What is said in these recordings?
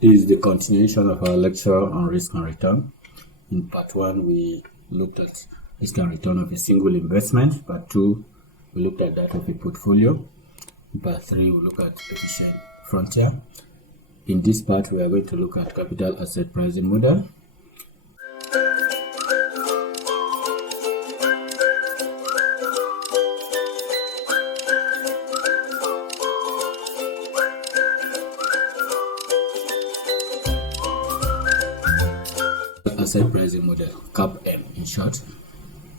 This is the continuation of our lecture on risk and return. In part 1, we looked at risk and return of a single investment. Part 2, we looked at that of a portfolio. In part 3, we look at efficient frontier. In this part, we are going to look at capital asset pricing model. Asset pricing model, Capm in short,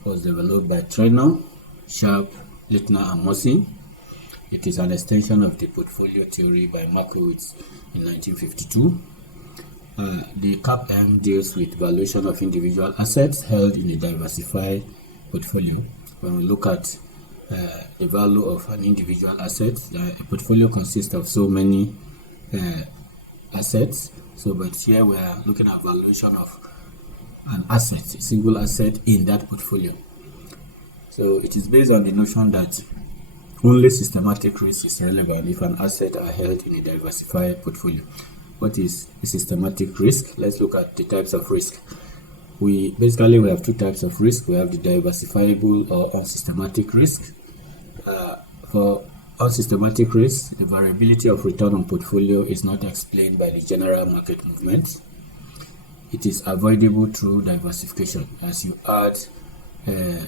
was developed by Traynor, Sharp, Littner, and Mossing. It is an extension of the portfolio theory by Markowitz in 1952. The Capm deals with valuation of individual assets held in a diversified portfolio. When we look at the value of an individual asset, a portfolio consists of so many assets. But here we are looking at valuation of an asset, a single asset in that portfolio. So it is based on the notion that only systematic risk is relevant if an asset are held in a diversified portfolio. What is a systematic risk? Let's look at the types of risk. We have two types of risk. We have the diversifiable or unsystematic risk. For unsystematic risk, the variability of return on portfolio is not explained by the general market movements. It is avoidable through diversification. As you add a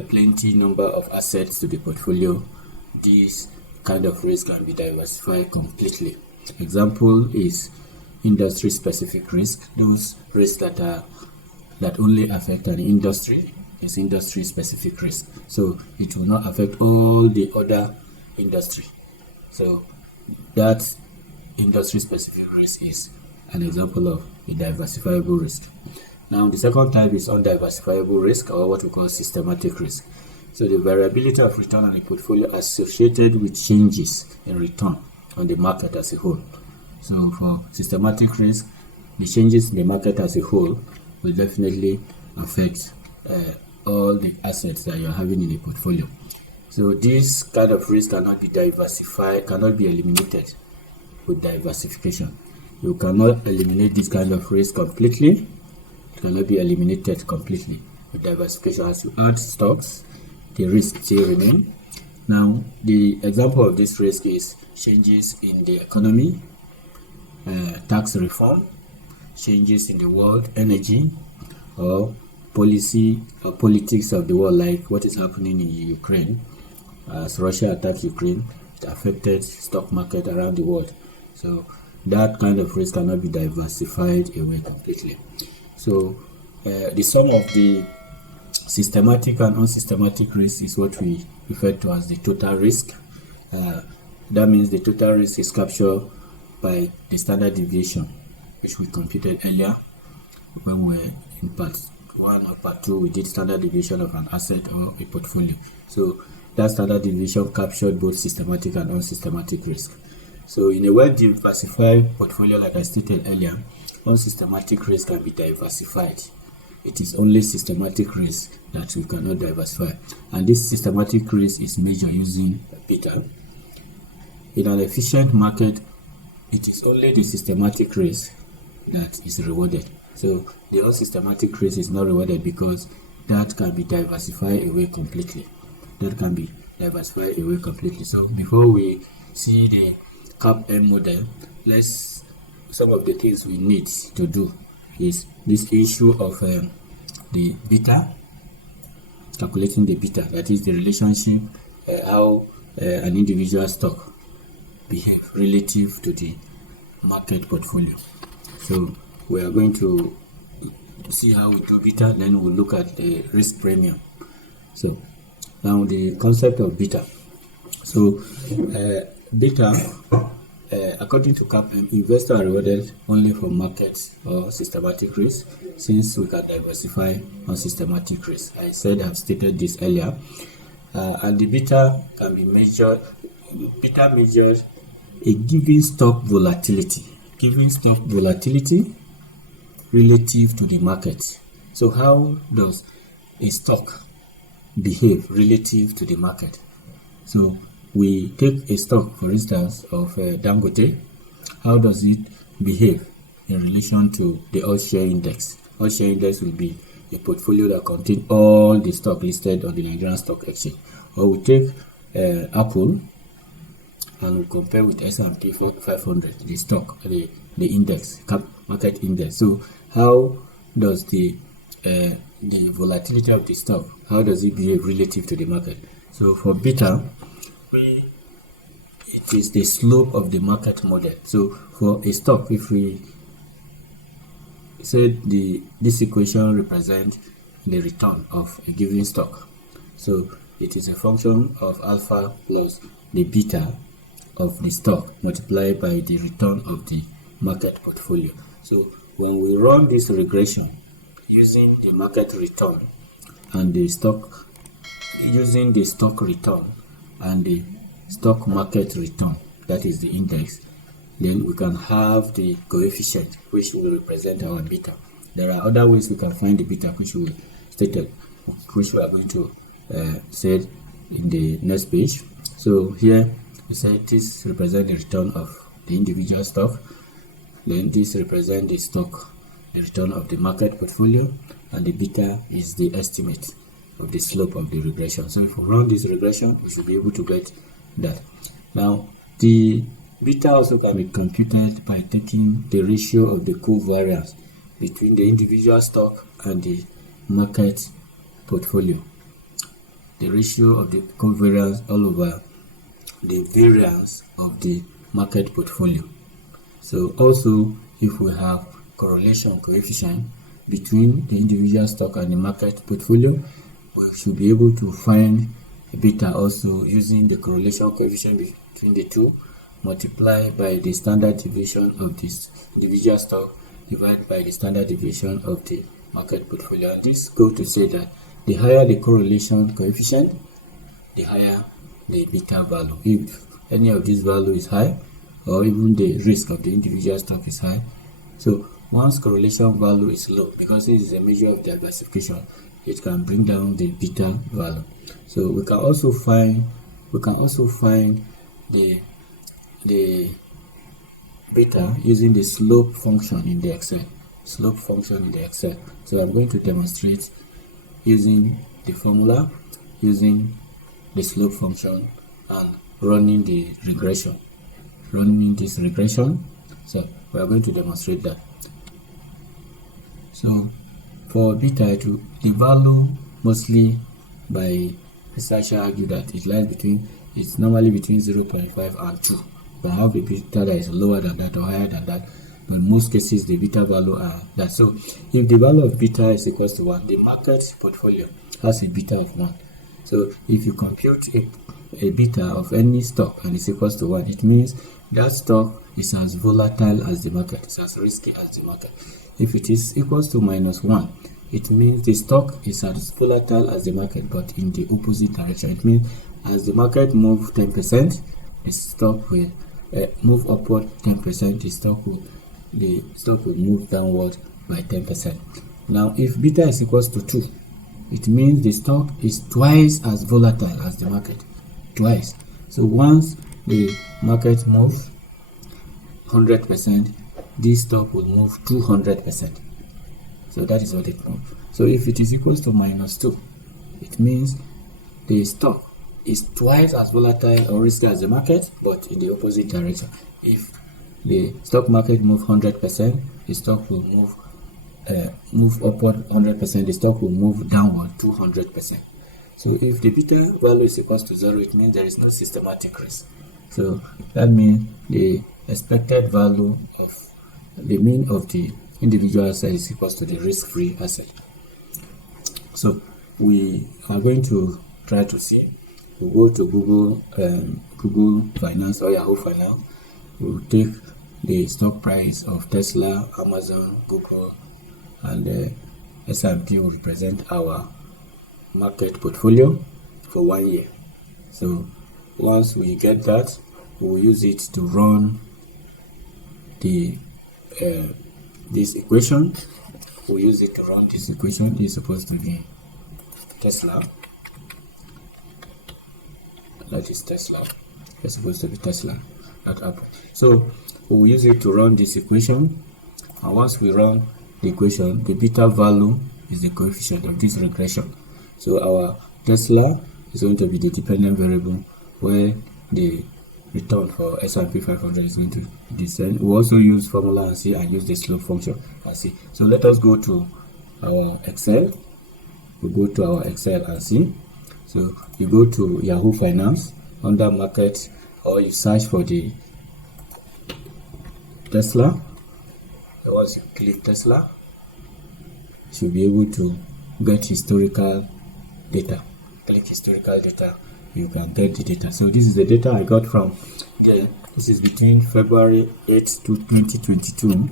plenty number of assets to the portfolio, this kind of risk can be diversified completely. Example is industry-specific risk. Those risks that only affect an industry is industry-specific risk. So it will not affect all the other industry. So that industry-specific risk is an example of a diversifiable risk. Now, the second type is undiversifiable risk, or what we call systematic risk. So the variability of return on a portfolio associated with changes in return on the market as a whole. So for systematic risk, the changes in the market as a whole will definitely affect all the assets that you're having in a portfolio. So this kind of risk cannot be diversified, cannot be eliminated with diversification. You cannot eliminate this kind of risk completely. It cannot be eliminated completely with diversification. As you add stocks, the risk still remain. Now, the example of this risk is changes in the economy, tax reform, changes in the world energy, or policy or politics of the world, like what is happening in Ukraine. As Russia attacked Ukraine, it affected stock market around the world. So that kind of risk cannot be diversified away completely. So the sum of the systematic and unsystematic risk is what we refer to as the total risk. That means the total risk is captured by the standard deviation, which we computed earlier when we were in part 1 or part 2. We did standard deviation of an asset or a portfolio. So that standard deviation captured both systematic and unsystematic risk. So in a well-diversified portfolio, like I stated earlier, unsystematic risk can be diversified. It is only systematic risk that we cannot diversify. And this systematic risk is measured using beta. In an efficient market, it is only the systematic risk that is rewarded. So the unsystematic risk is not rewarded because that can be diversified away completely. So before we see the Capm model, some of the things we need to do is this issue of the beta, calculating the beta, that is the relationship, how an individual stock behave relative to the market portfolio. So we are going to see how we do beta, then we'll look at the risk premium. So now the concept of beta. So beta, according to Capm, investors are rewarded only for market or systematic risk, since we can diversify on systematic risk. I've stated this earlier. And the beta can be measured. Beta measures a given stock volatility relative to the market. So how does a stock behave relative to the market? So we take a stock, for instance, of Dangote, how does it behave in relation to the all share index. All share index will be a portfolio that contains all the stock listed on the Nigerian Stock Exchange. Or we take Apple and we compare with S&P 500, the stock, the index, market index. So how does the volatility of the stock, how does it behave relative to the market? So for beta, it is the slope of the market model. So for a stock, if we say this equation represents the return of a given stock, so it is a function of alpha plus the beta of the stock multiplied by the return of the market portfolio. So when we run this regression using the market return and the stock, using the stock return and the stock market return, that is the index, then we can have the coefficient which will represent our beta. There are other ways we can find the beta which we stated, which we are going to say in the next page. So here we say this represents the return of the individual stock, then this represents the stock, the return of the market portfolio, and the beta is the estimate of the slope of the regression. So if we run this regression, we should be able to get that. Now the beta also can be computed by taking the ratio of the covariance between the individual stock and the market portfolio. The ratio of the covariance all over the variance of the market portfolio. So also, if we have correlation coefficient between the individual stock and the market portfolio, we should be able to find beta also using the correlation coefficient between the two multiplied by the standard deviation of this individual stock divided by the standard deviation of the market portfolio. And this goes to say that the higher the correlation coefficient, the higher the beta value. If any of these value is high, or even the risk of the individual stock is high, so once correlation value is low, because it is a measure of diversification, it can bring down the beta value. So we can also find the beta using the slope function in the Excel. So I'm going to demonstrate using the formula, using the slope function, and running the regression. Running this regression. So we are going to demonstrate that. So for beta, the value mostly by researchers argue that it lies between, it's normally between 0.5 and 2. You have a beta that is lower than that or higher than that, but in most cases the beta value are that. So if the value of beta is equal to 1, the market portfolio has a beta of 1. So if you compute a beta of any stock and it's equal to 1, it means that stock is as volatile as the market, it's as risky as the market. If it is equal to -1, it means the stock is as volatile as the market, but in the opposite direction. It means as the market moves 10%, the stock will move upward 10%, the stock will move downward by 10%. Now if beta is equal to 2, it means the stock is twice as volatile as the market, twice. So once the market moves 100%, this stock will move 200%. So that is what it means. So if it is equal to -2, it means the stock is twice as volatile or risky as the market, but in the opposite direction. If the stock market moves 100%, the stock will move upward 100%, the stock will move downward 200%. So if the beta value is equal to 0, it means there is no systematic risk. So that means the expected value of the mean of the individual asset is equal to the risk-free asset. So we are going to try to see. We'll go to Google Finance or Yahoo Finance. We'll take the stock price of Tesla, Amazon, Google, and S&P will represent our market portfolio for 1 year. So once we get that, we'll use it to run the this equation. We'll use it to run this equation. It's supposed to be Tesla. That is Tesla. It's supposed to be Tesla, not Apple. So we'll use it to run this equation, and once we run the equation, the beta value is the coefficient of this regression. So our Tesla is going to be the dependent variable where the return for S&P 500 is going to descend. We also use formula and see, and use the slope function and see. So let us go to our Excel. We go to our Excel and see. So you go to Yahoo Finance under market, or you search for the Tesla. And once you click Tesla, you should be able to get historical data. Click historical data, you can get the data. So this is the data I got from there. This is between February 8th to 2022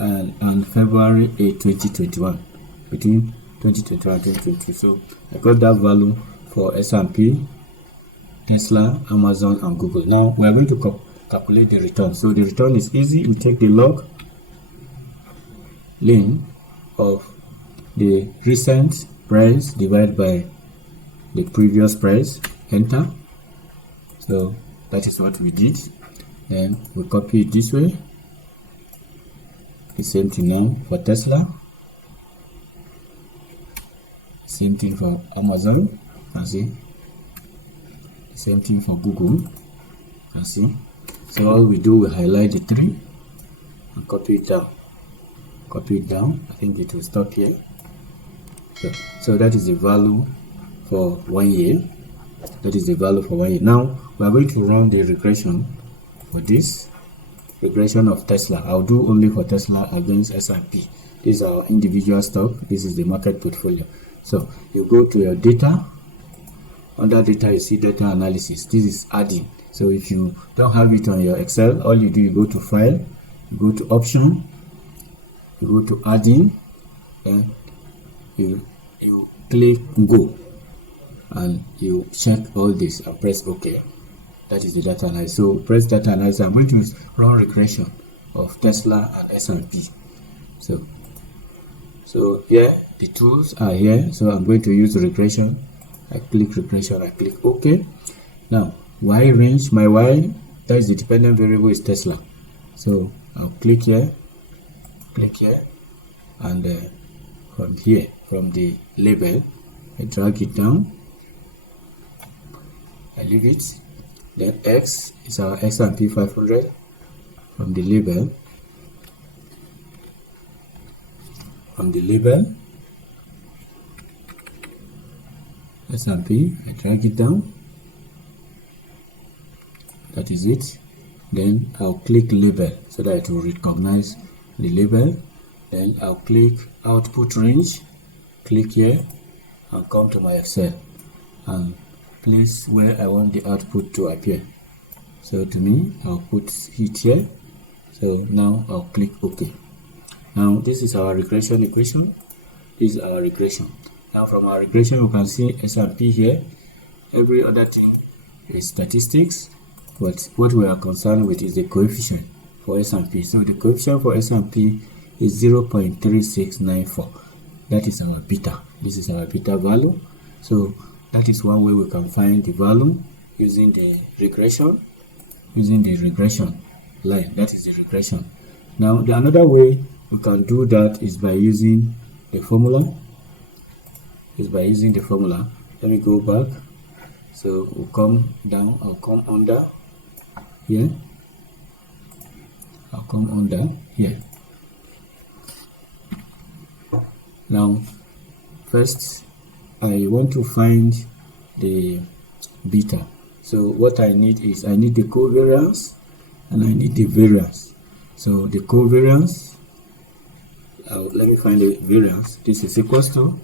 and February 8, 2021, between 2021 and 2022. So I got that value for S&P, Tesla, Amazon, and Google. Now we are going to calculate the return. So the return is easy. You take the log ln of the recent price divided by the previous price, enter. So that is what we did. Then we copy it this way. The same thing now for Tesla, same thing for Amazon, and see, the same thing for Google, and see. So all we do, we highlight the three and copy it down. Copy it down. I think it will stop here. So that is the value for 1 year. That is the value for 1 year. Now we are going to run the regression for this regression of Tesla. I'll do only for Tesla against S&P. This is our individual stock. This is the market portfolio. So you go to your data. Under data, you see data analysis. This is adding. So if you don't have it on your Excel, all you do, you go to file, you go to option, you go to adding, and you click go, and you check all this and press OK. That is the data analysis. So press data analysis. I'm going to run regression of Tesla and S&P. So here the tools are here. So I'm going to use regression. I click regression. I click OK. Now Y range, my Y, that is the dependent variable, is Tesla. So I'll click here, and from here, from the label, I drag it down, I leave it. Then X is our S&P 500. From the label, S&P, I drag it down. That is it. Then I'll click label so that it will recognize the label. Then I'll click output range, click here, and come to my Excel and place where I want the output to appear. So to me, I'll put it here. So now I'll click OK. Now this is our regression equation. This is our regression. Now from our regression, we can see S&P here. Every other thing is statistics, but what we are concerned with is the coefficient for S&P. So the coefficient for S&P is 0.3694. That is our beta. This is our beta value. So that is one way we can find the value using the regression line. That is the regression. Now another way we can do that is by using the formula. Let me go back. So we'll come down. I'll come under here. Now first I want to find the beta. So what I need is, I need the covariance and I need the variance. So the covariance, let me find the variance. This is equals to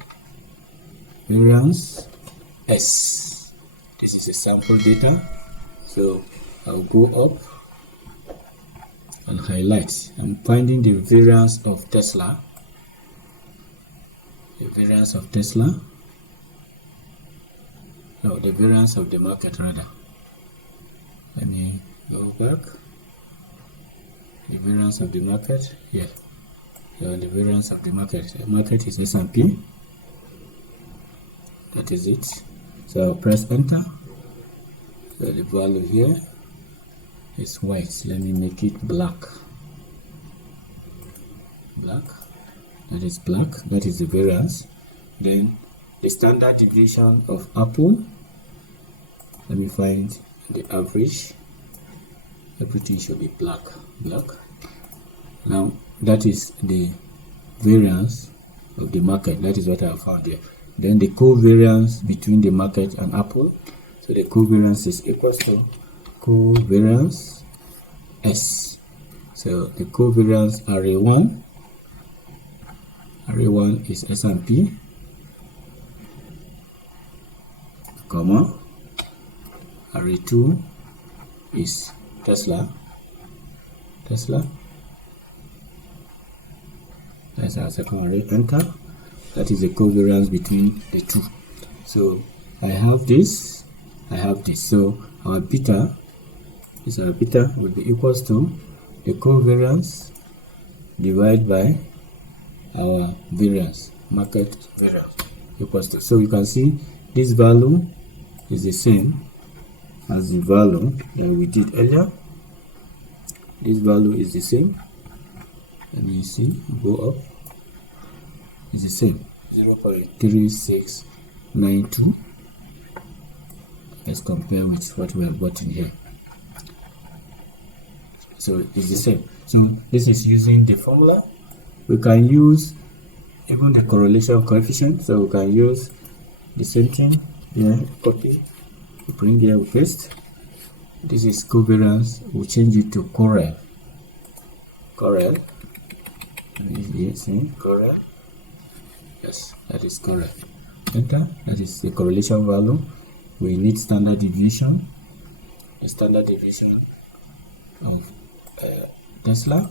variance S. This is a sample data. So I'll go up and highlight. I'm finding the variance of Tesla. The variance of Tesla. No, the variance of the market rather. Let me go back. The variance of the market. Yeah. So the variance of the market. The market is S&P. That is it. So I'll press enter. So the value here is white. Let me make it black. That is black. That is the variance. Then the standard deviation of Apple. Let me find the average. Everything should be black. Now that is the variance of the market. That is what I found here. Then the covariance between the market and Apple. So the covariance is equal to covariance S. So the covariance RA1 is S&P, comma, RA2 is Tesla. That's our second array. Enter. That is the covariance between the two. So I have this. So our beta will be equals to the covariance divided by our variance, market variance, equals to. So you can see this value is the same as the value that we did earlier. This value is the same. Let me see, go up. It's the same, 0.3692. Let's compare with what we have got in here. So it's the same. So this is using the formula. We can use even the correlation coefficient. So we can use the same thing here. Copy, we bring here, we paste. This is covariance. We'll change it to Corel. Yes, Corel. Yes, that is Corel. Enter. That is the correlation value. We need standard deviation. The standard deviation of Tesla,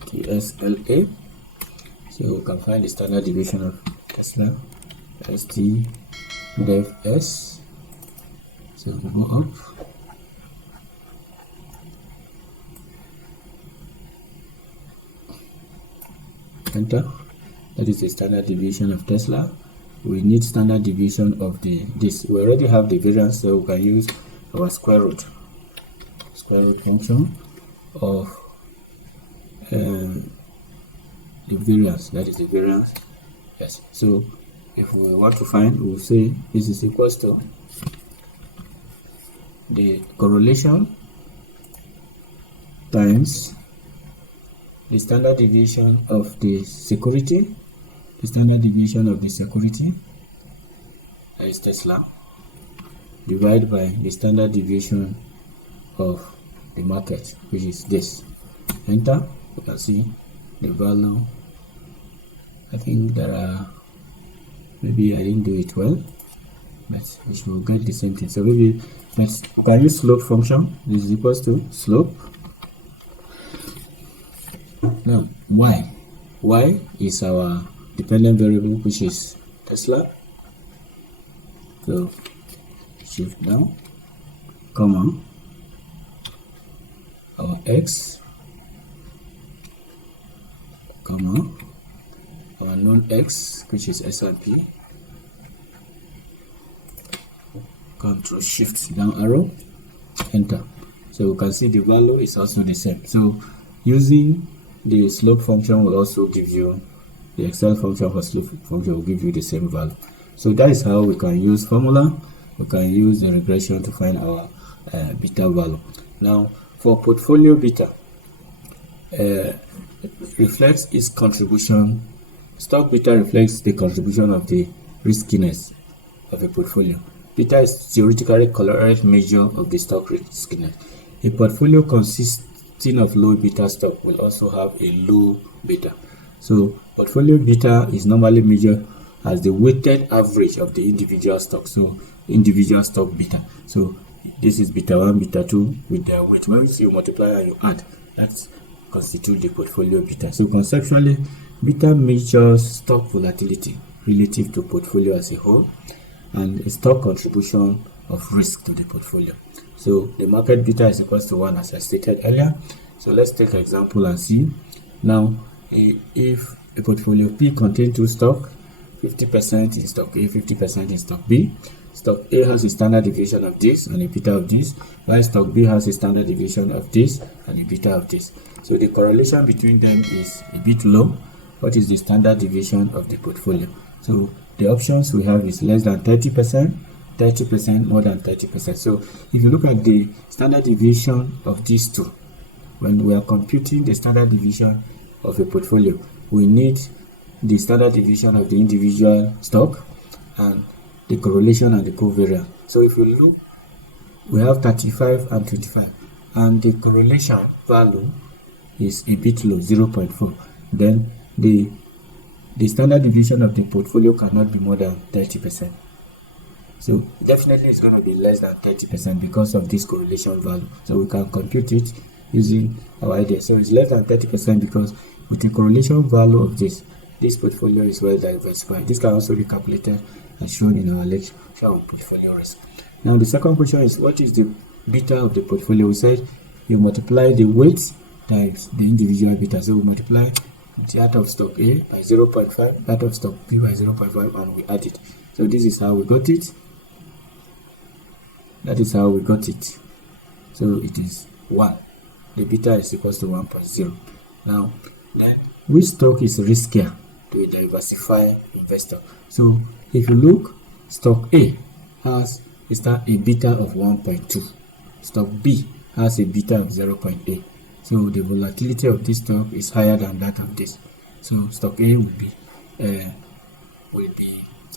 TSLA. So we can find the standard deviation of Tesla, ST-DEV-S. So we go up. Enter. That is the standard deviation of Tesla. We need standard deviation of this. We already have the variance, so we can use our square root function of the variance. That is the variance. Yes. So if we want to find, we will say this is equals to the correlation times the standard deviation of the security. The standard deviation of the security, that is Tesla, divided by the standard deviation of the market, which is this. Enter. You can see the value. I think there are, maybe I didn't do it well, but we should get the same thing. So maybe we can use slope function. This is equals to slope. Now y is our dependent variable, which is Tesla. So shift down, comma, our x, comma, our known x, which is S&P. Control shift down arrow, enter. So we can see the value is also the same. So using the slope function will also give you the Excel function for slope function will give you the same value. So that is how we can use formula. We can use the regression to find our beta value. Now for portfolio beta, reflects its contribution. Stock beta reflects the contribution of the riskiness of a portfolio. Beta is theoretically colored measure of the stock riskiness. A portfolio consisting of low beta stock will also have a low beta. So portfolio beta is normally measured as the weighted average of the individual stock. So individual stock beta. So this is beta 1, beta 2 with their weight. Once you multiply and you add, that constitutes the portfolio beta. So conceptually, beta measures stock volatility relative to portfolio as a whole and a stock contribution of risk to the portfolio. So the market beta is equal to 1, as I stated earlier. So let's take an example and see. Now, if a portfolio P contains two stock, 50% in stock A, 50% in stock B, stock A has a standard deviation of this and a beta of this, while stock B has a standard deviation of this and a beta of this. So the correlation between them is a bit low. What is the standard deviation of the portfolio? So the options we have is less than 30%, 30%, more than 30%. So if you look at the standard deviation of these two, when we are computing the standard deviation of a portfolio, we need the standard deviation of the individual stock and the correlation and the covariance. So if you look, we have 35 and 25, and the correlation value is a bit low, 0.4. Then the standard deviation of the portfolio cannot be more than 30%. So definitely it's going to be less than 30% because of this correlation value. So we can compute it using our idea. So it's less than 30% because with the correlation value of this portfolio is well diversified. This can also be calculated and shown in our lecture on portfolio risk. Now the second question is, what is the beta of the portfolio? We said you multiply the weight times the individual beta. So we multiply that of stock A by 0.5, that of stock B by 0.5, and we add it. So this is how we got it. That is how we got it. So it is 1. The beta is equals to 1.0. Now, then which stock is riskier to a diversified investor? So if you look, stock A has a beta of 1.2. Stock B has a beta of 0.8. So the volatility of this stock is higher than that of this. So stock A will be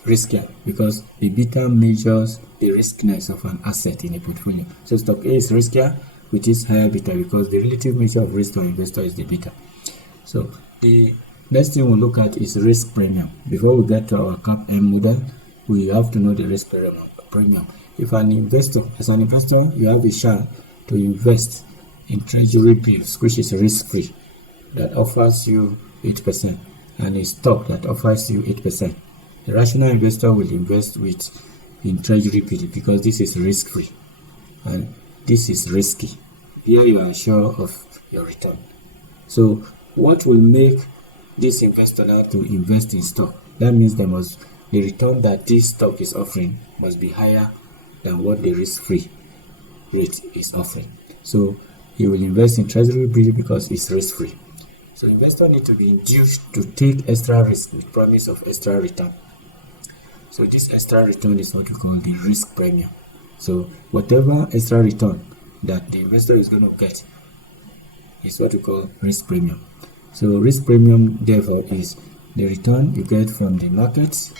riskier because the beta measures the riskiness of an asset in a portfolio. So stock A is riskier with its higher beta because the relative measure of risk to an investor is the beta. So the next thing we'll look at is risk premium. Before we get to our Capm model, we have to know the risk premium. If an investor, as an investor, you have a chance to invest in treasury bills, which is risk-free, that offers you 8%, and a stock that offers you 8%. The rational investor will invest in treasury bills because this is risk-free and this is risky. Here you are sure of your return. So what will make this investor now to invest in stock? That means the return that this stock is offering must be higher than what the risk-free rate is offering. So he will invest in treasury bill because it's risk-free. So investors need to be induced to take extra risk with promise of extra return. So this extra return is what we call the risk premium. So whatever extra return that the investor is going to get is what we call risk premium. So risk premium therefore is the return you get from the markets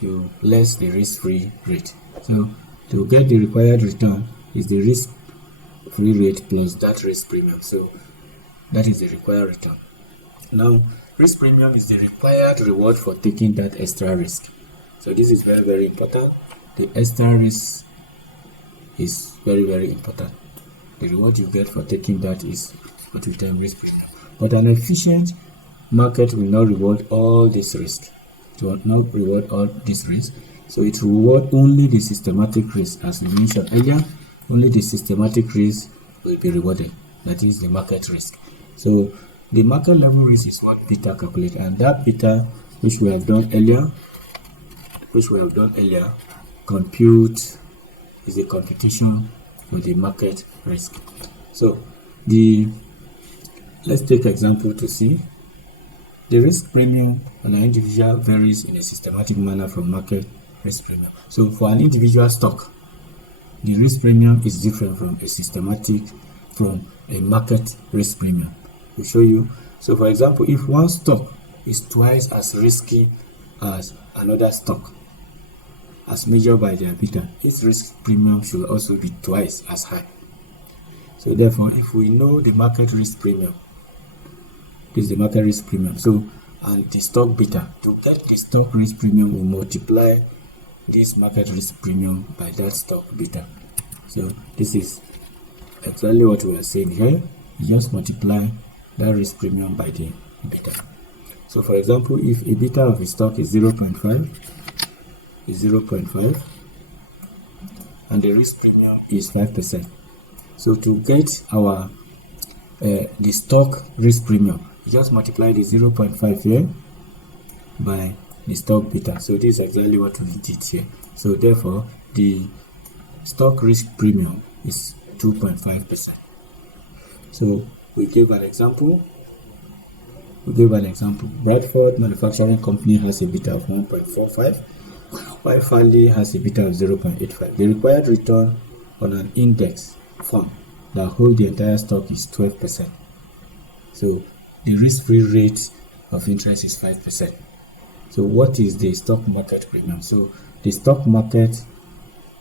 you less the risk-free rate. So to get the required return is the risk-free rate plus that risk premium. So that is the required return. Now risk premium is the required reward for taking that extra risk. So this is very, very important. The extra risk is very, very important. The reward you get for taking that is what we term risk premium. But an efficient market will not reward all this risk. It will not reward all this risk. So it will reward only the systematic risk. As we mentioned earlier, only the systematic risk will be rewarded. That is the market risk. So the market level risk is what beta calculates, and that beta which we have done earlier, compute is a computation for the market risk. So let's take example to see. The risk premium on an individual varies in a systematic manner from market risk premium. So for an individual stock, the risk premium is different from a market risk premium. We'll show you. So for example, if one stock is twice as risky as another stock, as measured by their beta, its risk premium should also be twice as high. So therefore, if we know the market risk premium, this is the market risk premium. So, and the stock beta, to get the stock risk premium, we multiply this market risk premium by that stock beta. So this is exactly what we are saying here. You just multiply that risk premium by the beta. So for example, if a beta of a stock is 0.5, and the risk premium is 5%. So to get our the stock risk premium, you just multiply the 0.5 here by the stock beta. So this is exactly what we did here. So therefore, the stock risk premium is 2.5%. So we give an example. Bradford Manufacturing Company has a beta of 1.45, while Farley has a beta of 0.85. The required return on an index fund that holds the entire stock is 12%. So the risk-free rate of interest is 5%. So what is the stock market premium? So the stock market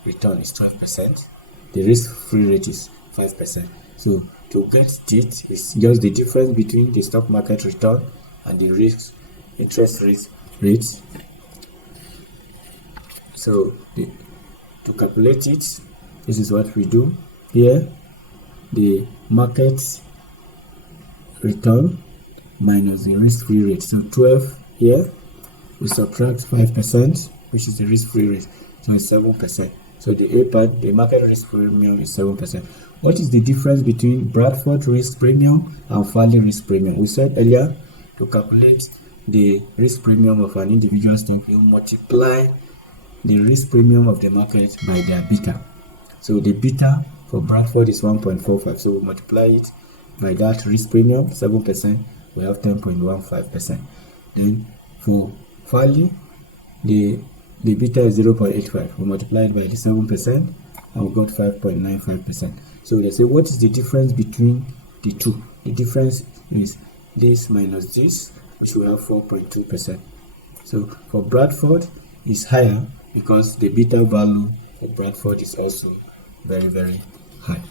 return is 12%. The risk-free rate is 5%. So to get it, it's just the difference between the stock market return and the interest rate. So to calculate it, this is what we do here. The market return minus the risk-free rate. So 12 here, we subtract 5%, which is the risk-free rate, so it's 7%. So the A part, the market risk premium is 7%. What is the difference between Bradford risk premium and Farley risk premium? We said earlier, to calculate the risk premium of an individual stock, you multiply the risk premium of the market by their beta. So the beta for Bradford is 1.45. So we multiply it by that risk premium, 7%, we have 10.15%. Then for Farley, the beta is 0.85. We multiply it by the 7% and we got 5.95%. So they say, what is the difference between the two? The difference is this minus this, which will have 4.2%. So for Bradford is higher because the beta value for Bradford is also very, very high.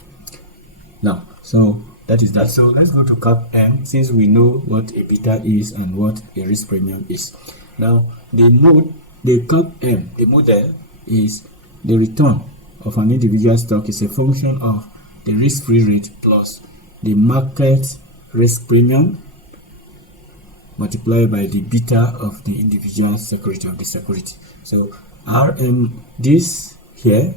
Now, so that is that. So let's go to Capm, since we know what a beta is and what a risk premium is. Now, the Capm, the model is the return of an individual stock is a function of the risk-free rate plus the market risk premium multiplied by the beta of the individual security of the security. So RM, this here,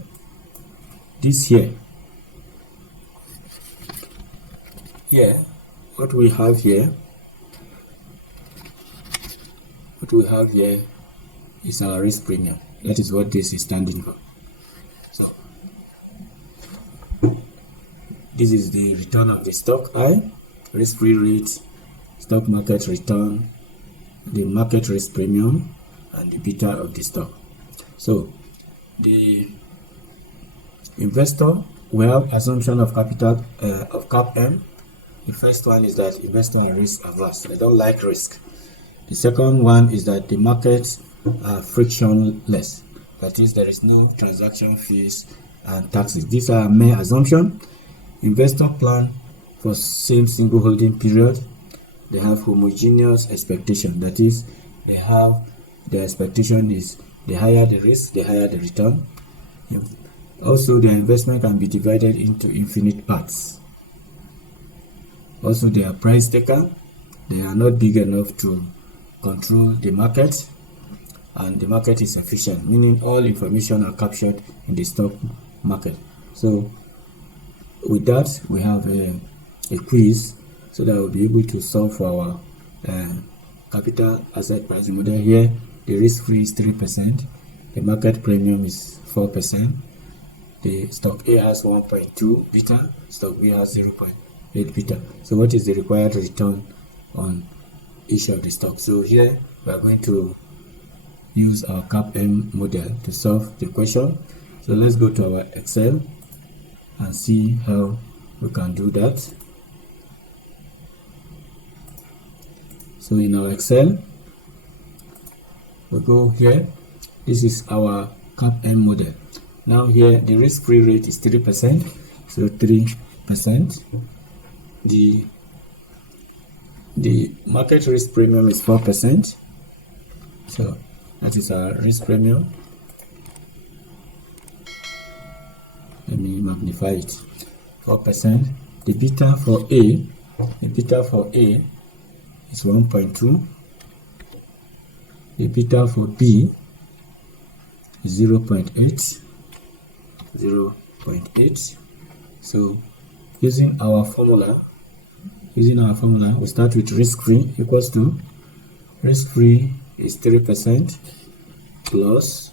what we have here is our risk premium. That is what this is standing for. So this is the return of the stock I, risk-free rate, stock market return, the market risk premium, and the beta of the stock. So the investor will have assumption of capital of Capm. The first one is that investors are risk averse. They don't like risk. The second one is that the markets are frictionless. That is, there is no transaction fees and taxes. These are mere assumptions. Investor plan for same single holding period. They have homogeneous expectation. That is, they have the expectation is the higher the risk, the higher the return. Also, their investment can be divided into infinite parts. Also, they are price taker. They are not big enough to control the market, and the market is efficient, meaning all information are captured in the stock market. So with that, we have a quiz so that we'll be able to solve for our capital asset pricing model. Here the risk-free is 3%, the market premium is 4%, the stock A has 1.2 beta, stock B has 0.8 beta. So what is the required return on each of the stocks? So here we are going to use our Capm model to solve the question. So let's go to our Excel and see how we can do that. So in our Excel, we go here. This is our Capm model. Now here the risk-free rate is 3%, so 3%. The market risk premium is 4%, so that is our risk premium. Let me magnify it. 4%. The beta for A is 1.2. The beta for B is 0.8. So using our formula, we start with risk-free equals to risk-free is 3% plus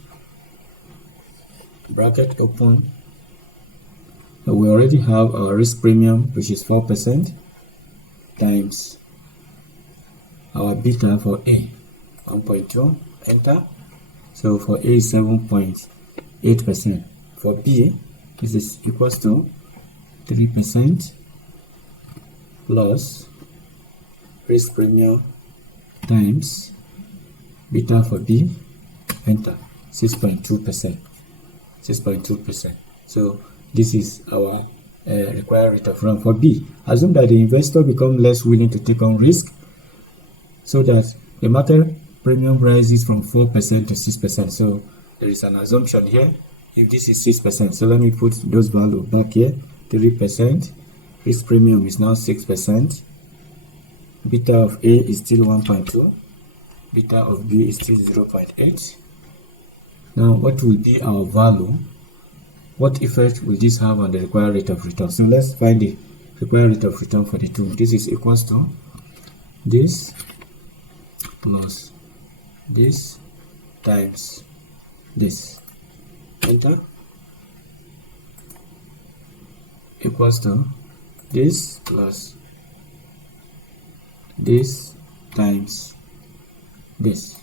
bracket open. So we already have our risk premium, which is 4%, times our beta for A, 1.2, enter. So for A is 7.8%. For B, this is equals to 3% plus risk premium times beta for B, enter, 6.2%. 6.2%. So this is our required rate of return for B. Assume that the investor become less willing to take on risk, so that the market premium rises from 4% to 6%. So there is an assumption here. If this is 6%, so let me put those values back here. 3%, risk premium is now 6%, beta of A is still 1.2, beta of B is still 0.8. Now what will be our value? What effect will this have on the required rate of return? So let's find the required rate of return for the two. This is equals to this plus this times this, enter, equals to this plus this times this.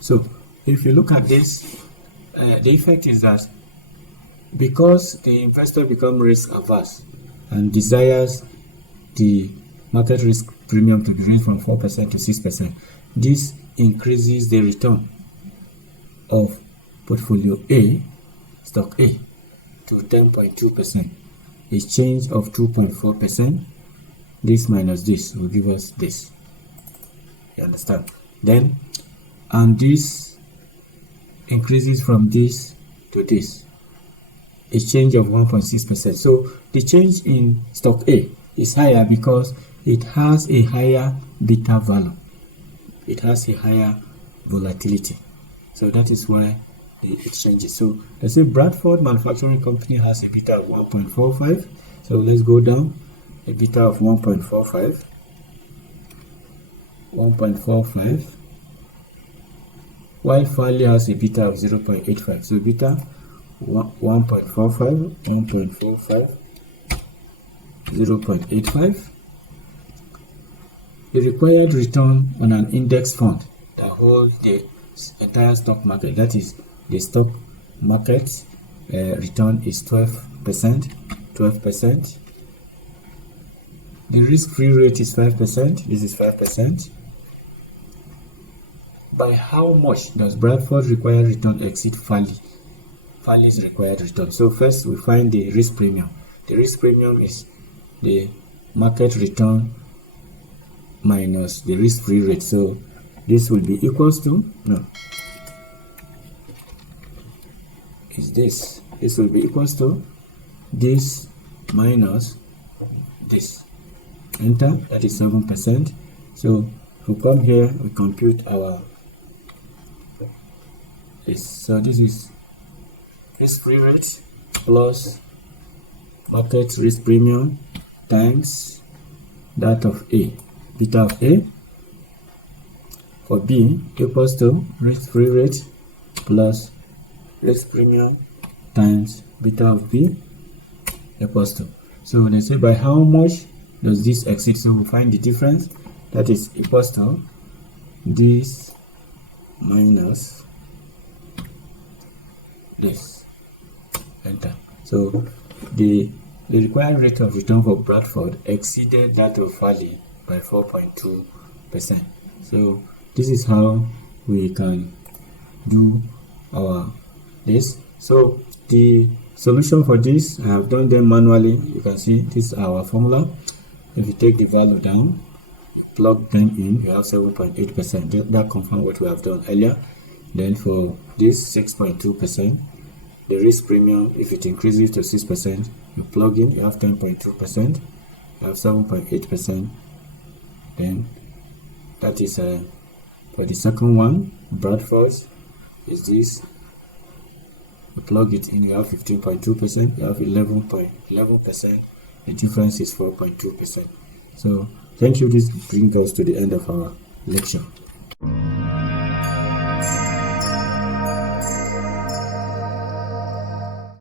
So if you look at this, the effect is that because the investor becomes risk averse and desires the market risk premium to be raised from 4% to 6%, this increases the return of portfolio A, stock A, to 10.2%. A change of 2.4%. This minus this will give us this. You understand? Then, and this increases from this to this. A change of 1.6%. So the change in stock A is higher because it has a higher beta value. It has a higher volatility. So that is why it changes. So let's say Bradford Manufacturing Company has a beta of 1.45. So let's go down. A beta of 1.45. 1.45. While Farley has a beta of 0.85. So beta 1.45, 1.45, 0.85. The required return on an index fund that holds the entire stock market, that is the stock market return, is 12%. 12%. The risk-free rate is 5%. This is 5%. By how much does Bradford required return exceed Farley's required return? So first we find the risk premium. The risk premium is the market return minus the risk-free rate. So this will be equals to, no, is this. This will be equals to this minus this. Enter, that is 7%. So if we come here, we compute our this. So this is risk-free rate plus market risk premium times that of A, beta of A. For B equals to risk-free rate plus risk premium times beta of B equals to. So let's say by how much does this exceed? So we find the difference, that is equals to this minus this. Enter. So the required rate of return for Bradford exceeded that of Farley by 4.2%. So this is how we can do our this. So the solution for this, I have done them manually. You can see this is our formula. If you take the value down, plug them in, you have 7.8%. That confirms what we have done earlier. Then for this 6.2%, the risk premium, if it increases to 6%, you plug in, you have 10.2%, you have 7.8%. Then that is for the second one, Bradford's, is this. You plug it in, you have 15.2%, you have 11%. The difference is 4.2%. So thank you. This brings us to the end of our lecture.